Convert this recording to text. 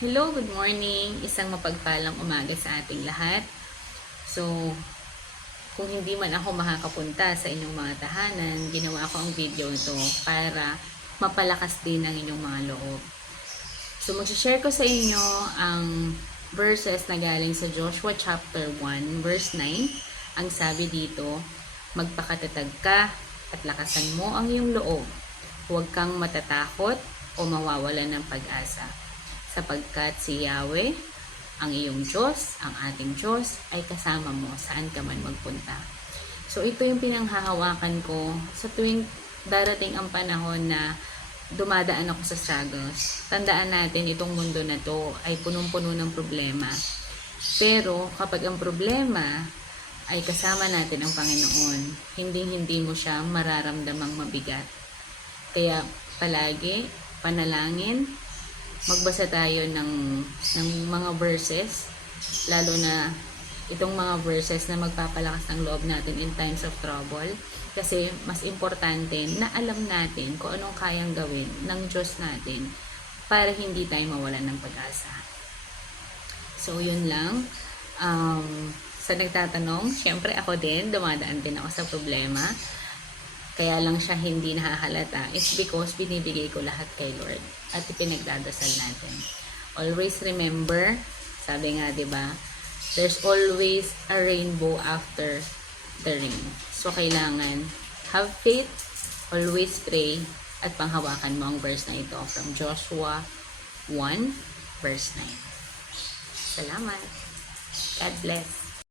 Hello, good morning. Isang mapagpalang umaga sa ating lahat. So, kung hindi man ako makakapunta sa inyong mga tahanan, ginawa ko ang video ito para mapalakas din ang inyong mga loob. So, mag-share ko sa inyo ang verses na galing sa Joshua chapter 1, verse 9. Ang sabi dito, magpakatatag ka at lakasan mo ang iyong loob. Huwag kang matatakot o mawawalan ng pag-asa. Sapagkat si Yahweh, ang iyong Diyos, ang ating Diyos, ay kasama mo saan ka man magpunta. So ito yung pinanghahawakan ko sa tuwing darating ang panahon na dumadaan ako sa struggles. Tandaan natin itong mundo na to ay punong-puno ng problema. Pero kapag ang problema ay kasama natin ang Panginoon, hindi mo siya mararamdamang mabigat. Kaya palagi, panalangin, magbasa tayo ng mga verses, lalo na itong mga verses na magpapalakas ng loob natin in times of trouble. Kasi mas importante na alam natin kung anong kayang gawin ng Diyos natin para hindi tayo mawalan ng pag-asa. So, yun lang. Sa nagtatanong, syempre ako din, dumadaan din ako sa problema. Kaya lang siya hindi nahahalata. It's because binibigay ko lahat kay Lord at ipinagdadasal natin. Always remember, sabi nga 'di ba, there's always a rainbow after the rain. So kailangan have faith, always pray, at panghawakan mo ang verse na ito from Joshua 1 verse 9. Salamat. God bless.